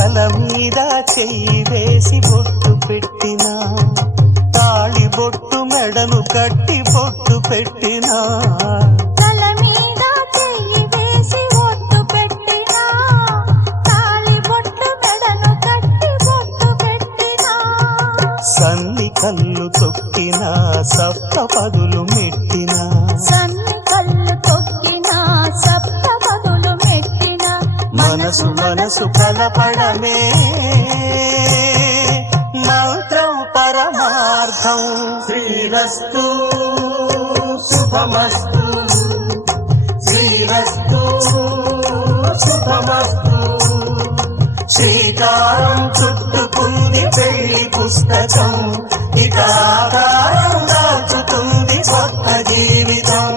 తల మీద చెయ్యి వేసి బొట్టు పెట్టినా, తాళి బొట్టు మెడను కట్టి బొట్టు పెట్టినా, తల మీద చెయ్యి వేసి బొట్టు పెట్టినా, తాళి బొట్టు మెడను కట్టి బొట్టు పెట్టినా, సన్ని కళ్ళు తొక్కినా సప్త పదులు మెట్టినా, సన్ని కళ్ళు తొక్కినా సప్త పదులు మెట్టినా, మనసు మనసు కలపడమే మంత్రం పరమార్థం. శ్రీరస్తు శుభమస్తు, శ్రీరస్తు శుభమస్తు. శ్రీకారం చుట్టుకుంది పెళ్లి పుస్తకం, ఇక ఆకారం దాచుతుంది కొత్త జీవితం.